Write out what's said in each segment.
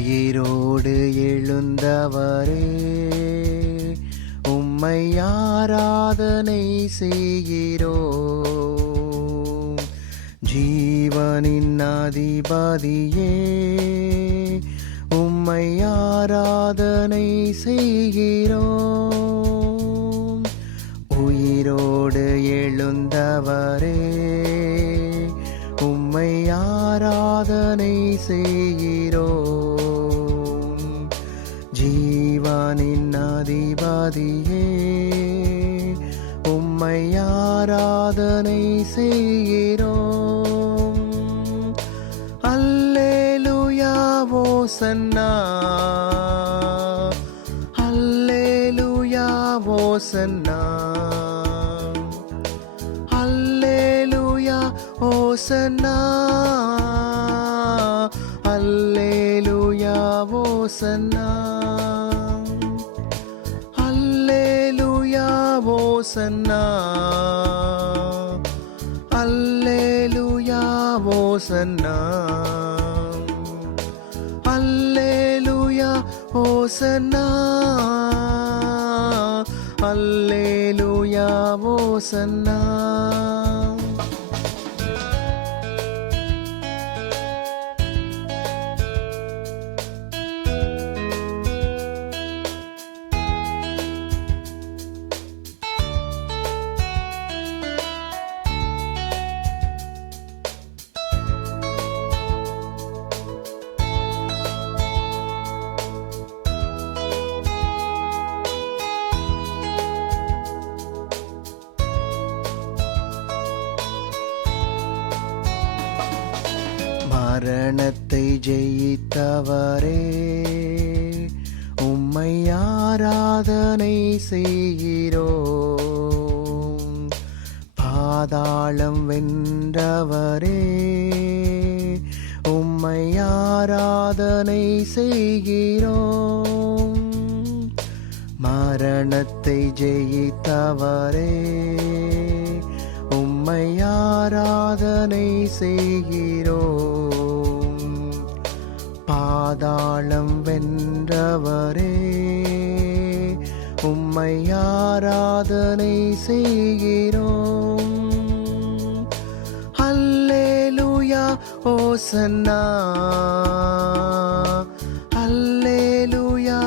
உயிரோடு எழுந்தவரே, உம்மை ஆராதனை செய்கிறோம். ஜீவனின் அதிபதியே, உம்மை ஆராதனை செய்கிறோம். உயிரோடு எழுந்தவரே, உம்மை ஆராதனை செய்கிறோம். ஜீவனின் அதிபதியே, உம்மை ஆராதனை செய்கிறோம். அல்லேலூயா ஓசன்னா, அல்லேலூயா ஓசன்னா, அல்லேலூயா ஓசன்னா, அல்லேலூயா ஓசன்னா, அல்லேலூயா ஓசன்னா, அல்லேலூயா ஓசன்னா, அல்லேலூயா ஓசன்னா, அல்லேலூயா ஓசன்னா. மரணத்தை ஜெயித்தவரே, உம்மை ஆராதனை செய்கிறோம். பாதாளம் வென்றவரே, உம்மை ஆராதனை செய்கிறோம். மரணத்தை ஜெயித்தவரே, உம்மை ஆராதனை செய்கிறோம். பாதாளம் வென்றவரே, உம்மை ஆராதனை செய்கிறோம். அல்லேலூயா ஓசன்னா, அல்லேலூயா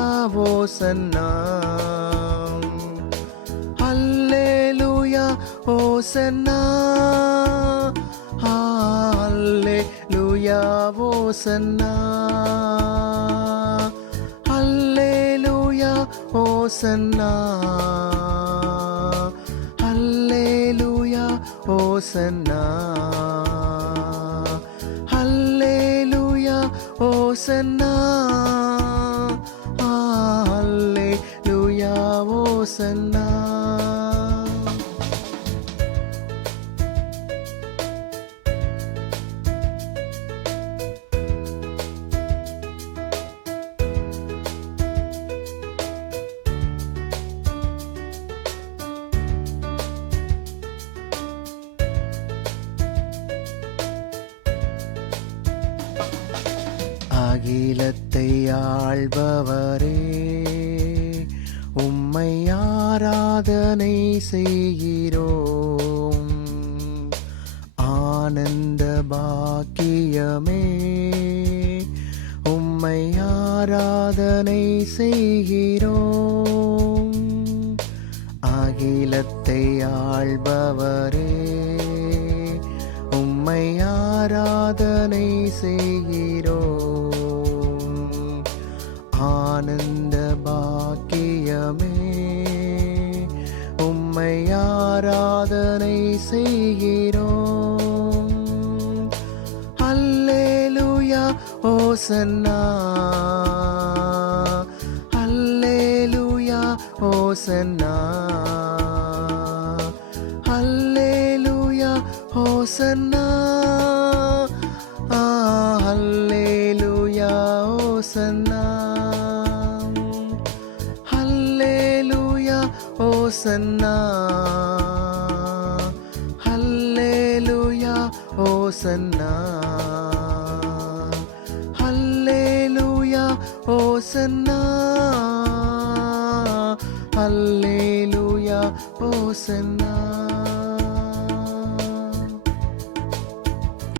ஓசன்னா, அல்லேலூயா ஓசன்னா, அல்லேலூயா ஓசன்னா, அல்லேலூயா ஓசன்னா, அல்லேலூயா ஓசன்னா, அல்லேலூயா ஓசன்னா, அல்லேலூயா ஓசன்னா. அகிலத்தை ஆள்பவரே, உம்மை ஆராதனை செய்கிறோம். ஆனந்த பாக்கியமே, உம்மை ஆராதனை செய்கிறோம். அகிலத்தை ஆள்பவரே, உம்மை ஆராதனை செய்கிறோம். ஆனந்த பாக்கியமே, உம்மை ஆராதனை செய்கிறோம். அல்லேலூயா ஓசன்னா, அல்லேலூயா ஓசன்னா, அல்லேலூயா ஓசன்னா, அல்லேலூயா ஓசன்னா, அல்லேலூயா ஓசன்னா, அல்லேலூயா ஓசன்னா, அல்லேலூயா ஓசன்னா அல்லேலூயா ஓசன்னா